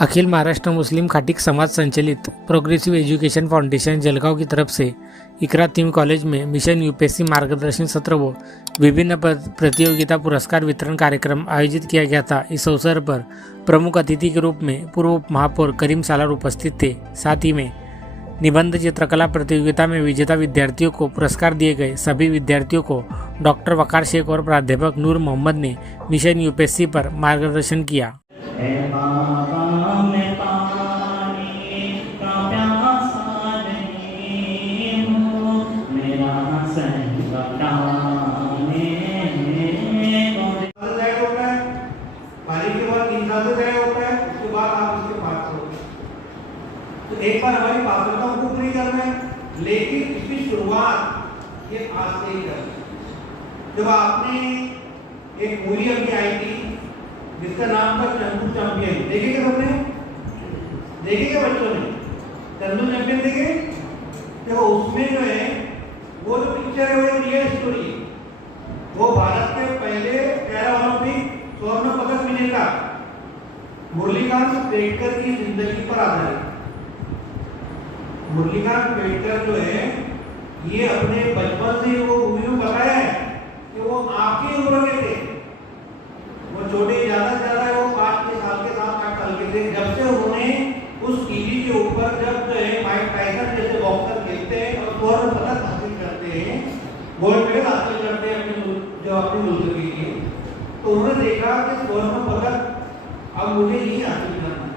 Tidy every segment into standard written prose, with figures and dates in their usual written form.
अखिल महाराष्ट्र मुस्लिम खाटिक समाज संचालित progressive education foundation Jalgaon की तरफ से इकरा थीम कॉलेज में मिशन यूपीएससी मार्गदर्शन सत्र व विभिन्न प्रतियोगिता पुरस्कार वितरण कार्यक्रम आयोजित किया गया था। इस अवसर पर प्रमुख अतिथि के रूप में पूर्व महापौर करीम सालार उपस्थित थे। साथ ही में निबंध चित्रकला प्रतियोगिता में विजेता विद्यार्थियों को पुरस्कार दिए गए। सभी विद्यार्थियों को डॉक्टर वकार शेख और प्राध्यापक नूर मोहम्मद ने मिशन यूपीएससी पर मार्गदर्शन किया। तो एक बार हमारी पात्रता को पूरी करना है, लेकिन इसकी शुरुआत ये आज से ही करना। जब आपने एक मूवी अभी आई थी जिसका नाम था चंदू चैंपियन, देखेगा सबने? देखेगा बच्चों ने चंदू चैंपियन? देखे? देखो उसमें जो है वो जो पिक्चर है वो एक रियल स्टोरी है। वो भारत के पहले पैरा ओलंपिक स्वर्ण पदक विजेता मुरलीकांत पेटकर की जिंदगी पर आधारित। मुरलीकांत पेटकर जो है ये अपने बचपन से वो मूवी में बताया है कि वो आपकी उम्र के थे, वो छोटे ज्यादा से ज्यादा वो 5 साल के 7-8 साल के थे जब से उन्होंने उस टीवी के ऊपर जब जो है माइक टाइसन जैसे बॉक्सर खेलते हैं और स्वर्ण पदक हासिल करते हैं, गोल्ड मेडल हासिल करते हैं अपने मुल्क के लिए, तो उन्होंने देखा कि स्वर्ण पदक अब मुझे यही हासिल करना है।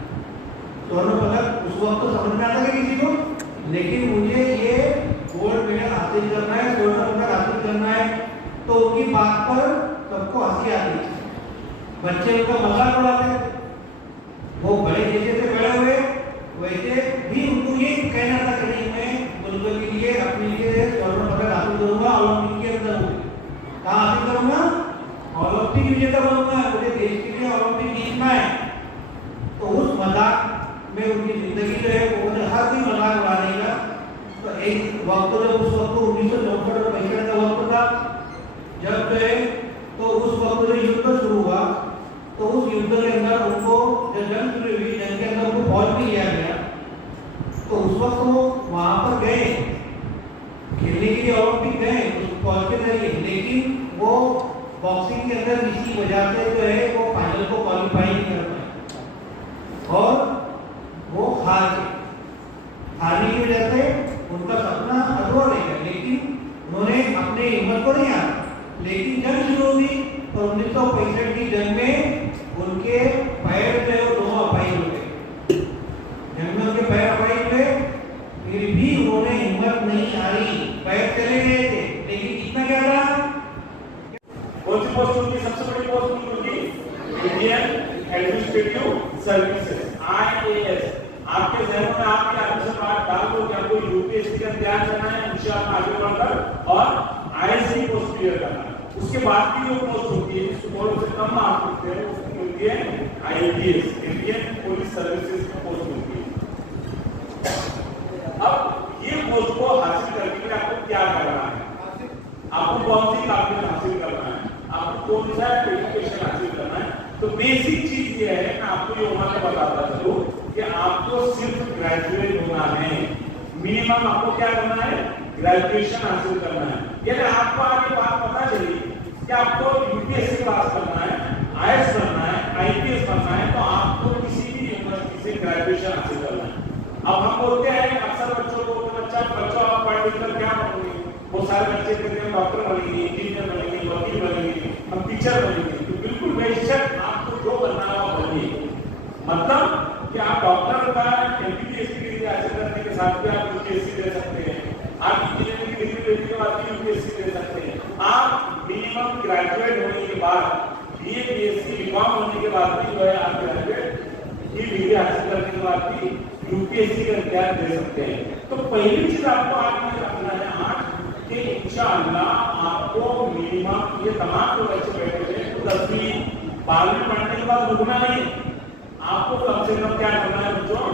स्वर्ण पदक उस वक्त तो समझ में आता है किसी को, लेकिन मुझे ये गोल्ड मेडल हासिल करना है, स्वर्ण पदक हासिल करना है। तो उनकी बात पर सबको हंसी आती है, बच्चे उनका मजाक उड़ाते। वो बड़े जैसे से बड़े हुए वैसे भी उनको ये कहना था कि नहीं मैं मुल्क के लिए अपने लिए स्वर्ण पदक हासिल करूंगा, ओलंपिक के अंदर कहाँ हासिल करूंगा? ओलंपिक विजेता बनूंगा, मुझे देश के लिए ओलंपिक जीतना है। तो उस मजाक में उनकी जिंदगी जो है वो हर कोई मजाक उड़ाने का। तो एक वक्त जब उस वक्त 1964 और 65 का वक्त था जब जो है, तो उस वक्त जो युद्ध शुरू हुआ, तो उस युद्ध के अंदर उनको जब जंग शुरू हुई, जंग के अंदर उनको फौज में लिया गया। तो उस वक्त वो वहां पर गए खेलने के लिए, ओलंपिक गए उस फौज के जरिए, लेकिन वो बॉक्सिंग के अंदर किसी वजह से जो है वो फाइनल को क्वालिफाई नहीं कर पाए और वो हार गए। हारने की वजह से उनका सपना अधूरा रह गया, लेकिन उन्होंने अपने हिम्मत को नहीं हारा। लेकिन जंग शुरू हुई और 1965 की जंग में उनके पैर जो है दोनों अपाहिज हो गए। जंग में उनके पैर अपाहिज हुए, फिर भी उन्होंने हिम्मत नहीं हारी, पैर चले गए थे, लेकिन कितना क्या था? कौन सी पोस्ट उनकी सबसे बड़ी पोस्ट उनकी? Indian administrative services, IAS। आपके जहनों में आपके आगे से बात डाल दो कि आपको यूपीएससी का तैयार करना है, इंशाअल्लाह आगे बढ़कर और IAS की पोस्ट क्लियर करना है। उसके बाद की जो पोस्ट होती है जिसको से कम मार्क्स मिलते हैं उसकी मिलती है IPS, इंडियन पुलिस सर्विसेज की पोस्ट मिलती है। अब ये पोस्ट को हासिल करने के लिए आपको क्या करना है? आपको कौन सी काबिलियत हासिल करना है, आपको कौन सा एजुकेशन हासिल करना है? तो बेसिक चीज ये है, मैं आपको ये होना बताता चलूं कि आपको सिर्फ ग्रेजुएट होना है। मिनिमम आपको क्या करना है? ग्रेजुएशन हासिल करना है। यदि आपको आगे बात पता चली कि आपको यूपीएससी पास करना है, IAS बनना है, IPS बनना है, तो आपको किसी भी यूनिवर्सिटी से ग्रेजुएशन हासिल करना है। अब हम बोलते हैं अक्सर बच्चों को, बच्चों आप पढ़ लिख कर क्या बनोगे? वो सारे बच्चे कहते हैं डॉक्टर बनेंगे, इंजीनियर बनेंगे, वकील बनेंगे, हम टीचर बनेंगे। तो बिल्कुल बेशक आपको जो बनना है वो बनिए। मतलब कि आप डॉक्टर का MBBS की डिग्री हासिल करने के साथ भी आप यूपीएससी दे सकते हैं, आप इंजीनियरिंग की डिग्री लेने के बाद भी यूपीएससी दे सकते हैं। आप मिनिमम ग्रेजुएट होने के बाद, BA BSc BCom होने के बाद भी जो है आप ग्रेजुएट की डिग्री हासिल करने के बाद भी यूपीएससी का एग्जाम दे सकते हैं। तो पहली चीज आपको आगे रखना है आज कि इंशाअल्लाह आपको मिनिमम ये तमाम जो बच्चे बैठे हैं 10वीं 12वीं पढ़ने के बाद रुकना नहीं, आपको कम से कम क्या करना है बच्चों?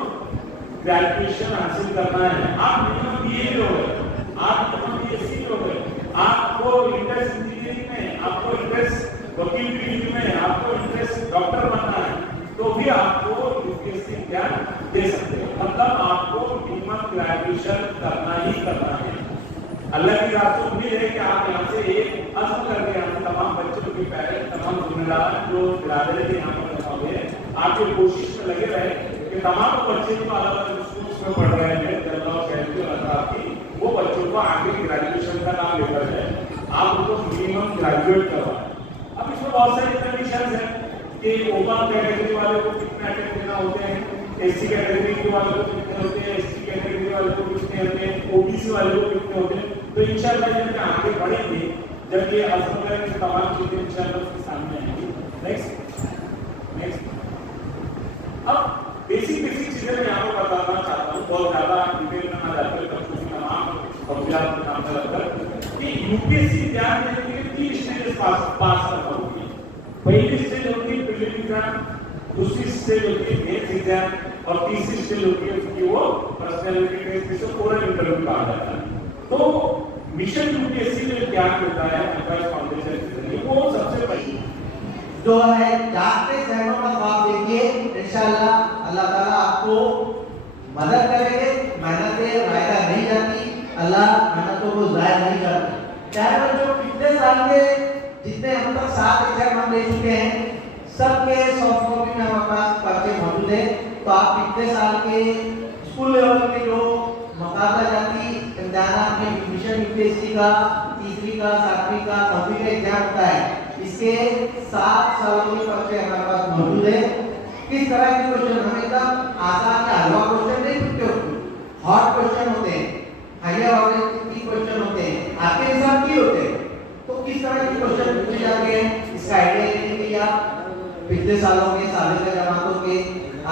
ग्रेजुएशन हासिल करना है। आप मिनिमम BA हो गए, आप मिनिमम BSc हो गए, आपको इंटरेस्ट इंजीनियरिंग में, आपको इंटरेस्ट वकील की डिग्री में, आपको इंटरेस्ट डॉक्टर बनना है, तो भी आपको यूपीएससी ज्ञान दे सकते हैं। मतलब आपको मिनिमम ग्रेजुएशन करना ही करना है। अल्लाह की रात को उम्मीद है कि आप यहाँ से एक अज़्म करके यहाँ से तमाम बच्चों के पेरेंट्स, तमाम जिम्मेदार जो बिरादरी के यहाँ पर जमा हुए हैं, आप ये कोशिश में लगे रहे कि तमाम बच्चे जो अलग अलग स्कूल्स में पढ़ रहे हैं जलगांव शहर की और की, वो बच्चों को आगे ग्रेजुएशन का नाम लेकर जाए, आप उनको मिनिमम ग्रेजुएट करवाएं। अब इसमें बहुत सारी कंडीशन है कि ओपन कैटेगरी वाले को कितना अटेंड देना होते हैं, एससी कैटेगरी वाले को कितने होते हैं, एसटी कैटेगरी वाले को कितने होते हैं, ओबीसी वाले को कितने होते हैं। तो इंशाल्लाह जब आगे बढ़ेंगे, जब ये असमग्र की तमाम चीजें इंशाल्लाह उसके सामने आएंगी। नेक्स्ट अब बेसिक चीजें मैं आपको बताना चाहता हूँ, बहुत ज्यादा डिटेल में ना जाते हुए बच्चों की तमाम फौजियात के नाम लगकर कि यूपीएससी तैयार करने के लिए 3 स्टेजेस पास करना होगी। पहली स्टेज होती है प्रीलिम एग्जाम, दूसरी स्टेज होती है मेंस एग्जाम और तीसरी स्टेज होती है उसकी वो पर्सनालिटी टेस्ट, जिसे ओरल इंटरव्यू कहा जाता है। तो मिशन यूपीएससी में क्या होता है एम्पायर फाउंडेशन के जरिए, वो सबसे पहले जो है जागते शहरों का ख्वाब देखिए, इंशाअल्लाह अल्लाह ताला आपको मदद करेंगे। मेहनतें वायदा नहीं जाती, अल्लाह मेहनतों को जाया नहीं करता। चाहे बच्चों कितने साल के जितने हम तक 7 एग्जाम हम ले चुके हैं, सबके सॉफ्ट कॉपी में हमारे पास पर्चे मौजूद है। तो आप कितने साल के स्कूल लेवल के जो मुकाबला जाती इम्तिहान में मिशन यूपीएससी का 3वीं का 7वीं का 9वीं का एग्जाम होता है, इसके 7 सालों के पर्चे हमारे पास मौजूद है। किस तरह के क्वेश्चन, हम एकदम आसान या हलवा क्वेश्चन नहीं पूछते होते, हॉट क्वेश्चन होते हैं, हायर ऑर्डर के क्वेश्चन होते हैं, आपके हिसाब की होते हैं। तो किस तरह के क्वेश्चन पूछे जाते हैं, इसका आइडिया लेने के लिए आप पिछले सालों के साबिक़ा जमातों के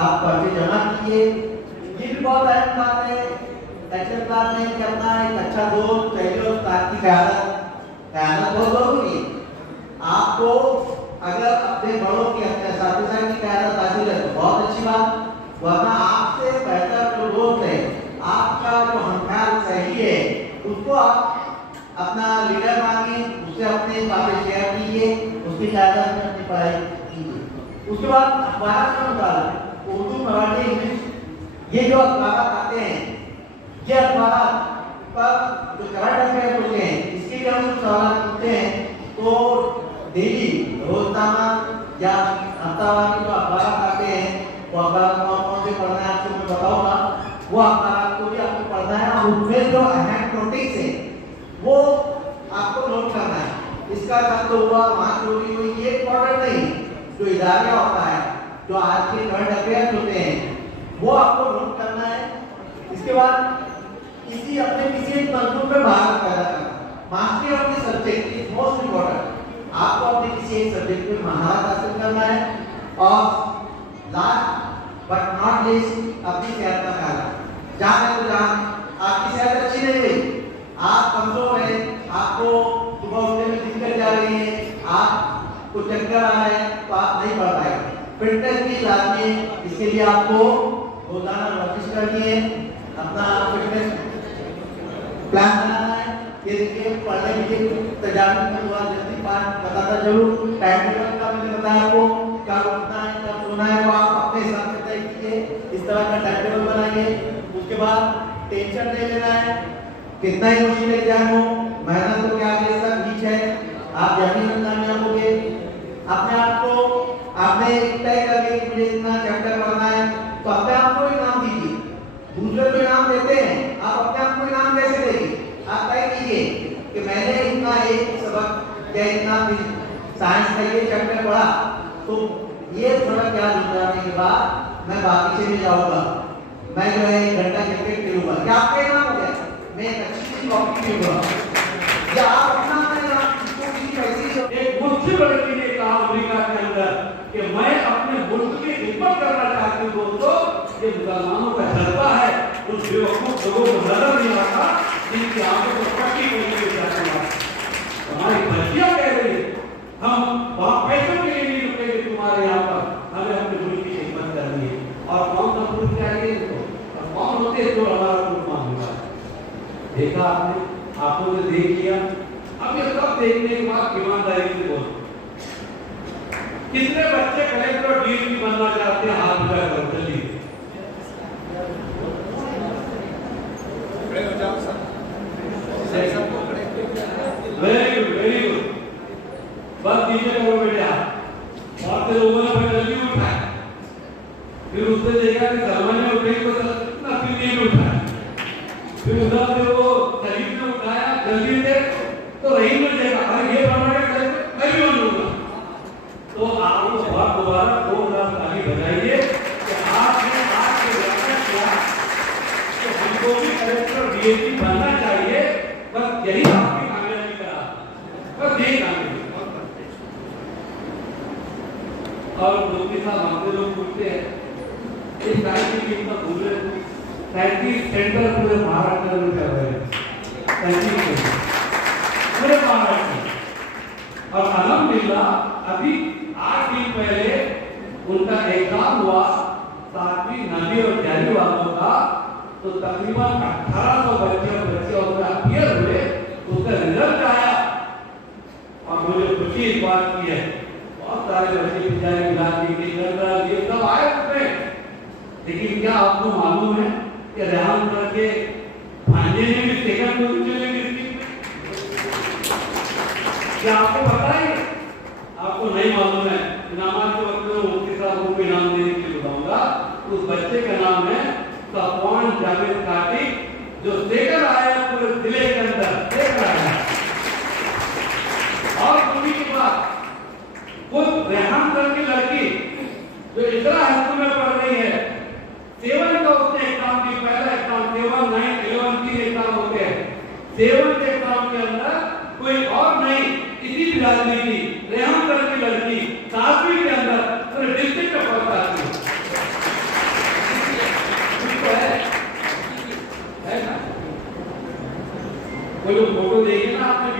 आप पर्चे जमा कीजिए। ये भी बहुत अहम बात है लेक्चर क्लास में कि अपना एक अच्छा दोस्त चाहिए, उस्ताद की क़यादत बहुत जरूरी है। आपको अगर अपने बड़ों की, अपने साथी की क़यादत हासिल है तो बहुत अच्छी बात, वरना आपसे बेहतर जो दोस्त है, आपका जो हमख्याल सही है, उसको आप अपना लीडर मानिए, उससे अपने बातें शेयर कीजिए, उसकी क़यादत में अपनी पढ़ाई कीजिए। उसके बाद अखबार का मुताला, उर्दू, मराठी, इंग्लिश, ये जो अखबार आते हैं, ये अखबार पर जो करंट अफेयर होते हैं, इसके लिए हम सवाल पूछते हैं। तो डेली, रोजनामा या हफ्तावार जो अखबार आते हैं, वो अखबार कौन से पढ़ना है आपको मैं बताऊंगा, वो अखबार को भी आपको पढ़ना है और उसमें जो अहम टॉपिक्स है वो आपको नोट करना है। इसका मतलब हुआ वहाँ चोरी हुई, ये इम्पोर्टेंट नहीं, जो इदारा होता है, जो आज के करंट अफेयर होते हैं, वो आपको नोट करना है। इसके बाद किसी एक मजमून में महारत पैदा करना, mastery of the subject is most important. आपको अपने किसी एक सब्जेक्ट में महारत हासिल करना है। और लास्ट बट नॉट लीस्ट अपनी सेहत का ख्याल रखना। जहाँ तो जहाँ आपकी सेहत अच्छी नहीं हुई, आप कमजोर हैं, आपको सुबह उठने में दिक्कत जा रही है, आपको चक्कर आ रहे हैं, तो आप नहीं पढ़ पाएंगे। फिटनेस भी लाजमी है, इसके लिए आपको रोजाना वर्जिश करनी है, अपना फिटनेस प्लान बनाना है। ये देखिए पढ़ने के लिए तैयारी में हुआ जल्दी पाठ बताता जरूर, टाइम टेबल का मैंने बताया आपको, कब उठना है कब सोना है, वो आप अपने हिसाब से तय कीजिए, इस तरह का टाइम टेबल बनाइए। उसके बाद टेंशन नहीं लेना है, कितना ही मुश्किल एग्जाम हो, मेहनत तो क्या आगे तक बीच है, आप यकीनन कामयाब होंगे। अपने आप को आपने तय कर लिया कि मुझे इतना चैप्टर पढ़ना है, तो अपने आप को इनाम दीजिए। दूसरे को इनाम देते हैं, आप अपने आप को इनाम कैसे देंगे? आप तय कीजिए कि मैंने इतना एक सबक या इतना साइंस का ये चैप्टर पढ़ा, तो ये सबक याद हो जाने के बाद मैं बाकी से भी जाऊंगा, मैं जो है 1 घंटा क्रिकेट खेलूंगा। क्या आपका इनाम हो गया? मैं एक अच्छी कॉपी खेलूंगा। या आप अपना एक मुझसे बड़े ने कहा अमेरिका के अंदर कि मैं अपने मुल्क की खिदमत करना चाहती हूँ। दोस्तों, ये मुसलमानों का जज्बा है, उन बेवकूफ लोगों को नजर नहीं आता जिनकी आंखों को पट्टी होने जाती है। हमारी बच्चियां कह रही है हम वहां पैसों के लिए नहीं रुकेंगे तुम्हारे यहाँ पर, हमें अपने मुल्क की खिदमत करनी है। और कौन सा मुल्क चाहिए इनको, और कौन होते हैं जो हमारा मुल्क मांगेगा? देखा आपने, आपको तो देख लिया। अब ये सब देखने के बाद ईमानदारी से बोलो, कितने बच्चे कलेक्टर और डीएसपी बनना चाहते हैं? हाथ उठा कर जल्दी। फिर उसने देखा कि सलमान ने उठाई तो नसीब ने भी उठाया, फिर उधर से वो शरीफ ने उठाया जल्दी से, तो रहीम ने देखा अरे ये बनाने का मैं भी बनूंगा। तो आप उस बात दोबारा 2 ताली बजाइए कि आपने आज के लक्ष्य किया तो हमको भी कलेक्टर डीएसपी बनना चाहिए, बस यही आपकी कामयाबी का बस यही कामयाबी। और मोदी साहब हमसे लोग पूछते हैं इस टाइम की कीमत भूल रहे 35 सेंटर पूरे महाराष्ट्र में चल रहे हैं, 35 सेंटर पूरे महाराष्ट्र। और अल्हम्दुलिल्लाह अभी 8 दिन पहले उनका एग्जाम हुआ 7वीं 9वीं और 11वीं वालों का, तो तकरीबन 1800 बच्चे उसमें अपीयर हुए, उसका रिजल्ट आया। और मुझे खुशी इस बात की है बहुत सारे बच्चे बेचारे मिलाती के ये सब आए उसमें, लेकिन क्या आपको मालूम है कि रेहान सर के भांजे ने भी सेकंड पोजीशन में डिस्ट्रिक्ट में, क्या आपको पता है? आपको नहीं मालूम है? इनामात के वक्त में मुफ्ती साहब को इनाम देने के लिए बताऊंगा। उस बच्चे का नाम है सफवान जावेद काटी, जो सेकंड आया पूरे जिले के अंदर, सेकंड आया। और उन्हीं के बाद वो रेहान सर की लड़की जो इतना हाईस्कूल में पढ़ रही है, 7 का उसने एग्जाम दी, पहला एग्जाम 7, 9, 11 3 एग्जाम होते हैं। 7 के एग्जाम के अंदर कोई और नहीं इसी बिहार में थी, रेहान सर की लड़की 7वीं के अंदर पूरे डिस्ट्रिक्ट में पढ़ता थी। है ना? कोई फोटो देखिए ना आपने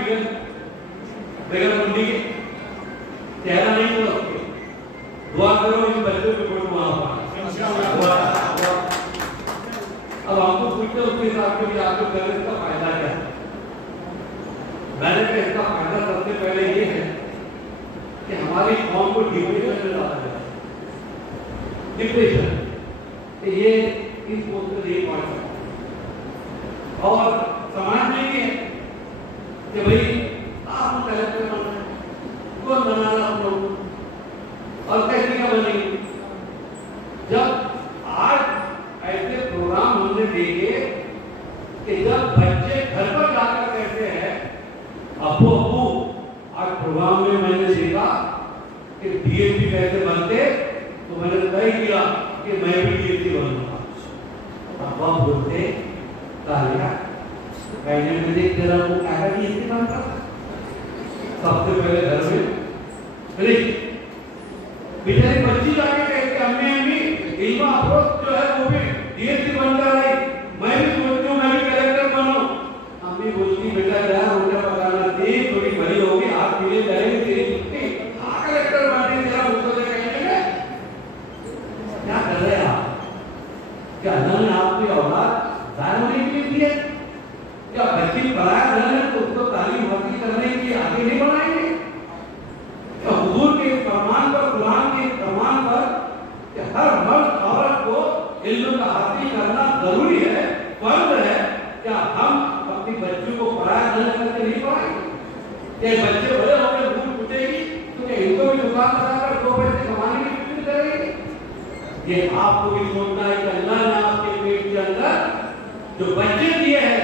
बेगम मंडी के, चेहरा नहीं था उसके, दुआ करो इन बच्चों के फोटो वहां पर। अब हमको पूछते उसके हिसाब से भी आपको करने का फायदा क्या है? मैंने कहा इसका फायदा सबसे पहले ये है कि हमारी कौम को डिप्रेशन में डाला जाए, डिप्रेशन ये इस पोस्ट में नहीं पहुंच सकता। और समाज में ये है कि भाई आप कलेक्टर बनना है, कौन बनाना आप लोग और कैसे क्या बनेंगे? जब आज ऐसे प्रोग्राम हमने देखे कि जब बच्चे घर पर जाकर कहते हैं अबू अबू आज प्रोग्राम में मैंने देखा कि डीएसपी कैसे बनते, तो मैंने तय किया कि मैं भी डीएसपी बनूंगा। अब बोलते तालिया मैंने देख तेरा वो क्या डीएसपी बनता, सबसे पहले घर में बेचारी बच्ची जाके कहती अम्मी अम्मी इल्मा अफरोज जो है वो भी डीएसपी बनता रही, मैं भी सोचती हूँ मैं भी कलेक्टर बनूं। अम्मी बोलती बेटा यार रोटा पकाना थी, थोड़ी बड़ी होगी हाथ पीले जाएगी तेरी छुट्टी, हाँ कलेक्टर बनने तेरा मुझको से कहेंगे क्या कर रहे हैं आप? क्या अल्लाह ने आपकी औलाद जाहिर होने के लिए दी है? क्या बच्ची पढ़ाया घर में तो उसको तालीम हासिल करने के लिए आगे नहीं बढ़ाएंगे? क्या हुजूर के फरमान पर, कुरान के फरमान पर कि हर मर्द औरत को इल्म का हासिल करना जरूरी है, फर्ज है, क्या हम अपनी बच्चों को पढ़ाया जाने करके नहीं पढ़ाएंगे? ये बच्चे बड़े होकर भूल फूटेगी तो क्या इनको भी दुकान लगाकर 2 पैसे कमाने की कोशिश करेंगे? ये आपको भी सोचना है कि अल्लाह ने आपके पेट के अंदर जो बच्चे दिए हैं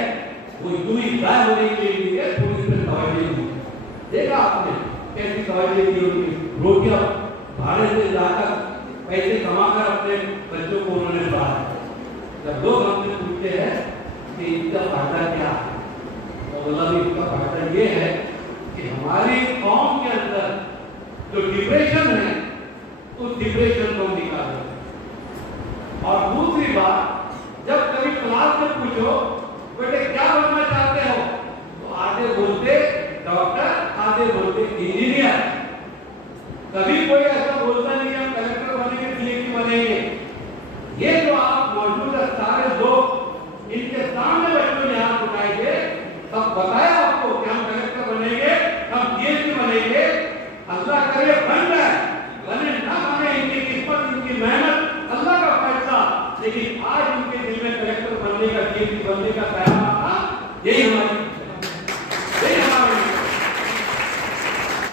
वो यूं ही गाय होने के लिए थोड़ी सी तवज्जो दी। देखा आपने कैसी तवज्जो दी होगी, रोटियां भाड़े से लाकर पैसे कमाकर अपने बच्चों को उन्होंने पढ़ाया। जब लोग हमसे पूछते हैं कि इसका फायदा क्या है, तो बोला भी इसका फायदा ये है कि हमारी कौम के अंदर जो डिप्रेशन है उस डिप्रेशन को निकाले। और दूसरी बात, जब कभी क्लास में पूछो बेटे क्या बनना चाहते हो, तो आधे बोलते डॉक्टर, आधे बोलते इंजीनियर, कभी कोई ऐसा बोलता नहीं हम कलेक्टर बनेंगे डीएसपी बनेंगे। ये जो आप मौजूद है सारे लोग इनके सामने बच्चों ने हाथ उठाएंगे, सब बताया आपको कि हम कलेक्टर बनेंगे, हम डीएसपी बनेंगे, अल्लाह करे बन जाए, बने ना बने इनकी किस्मत, इनकी मेहनत अल्लाह का फैसला। लेकिन आज उनके दिल में कलेक्टर बनने का, डीएसपी बनने का ख्याल आता, यही हमारी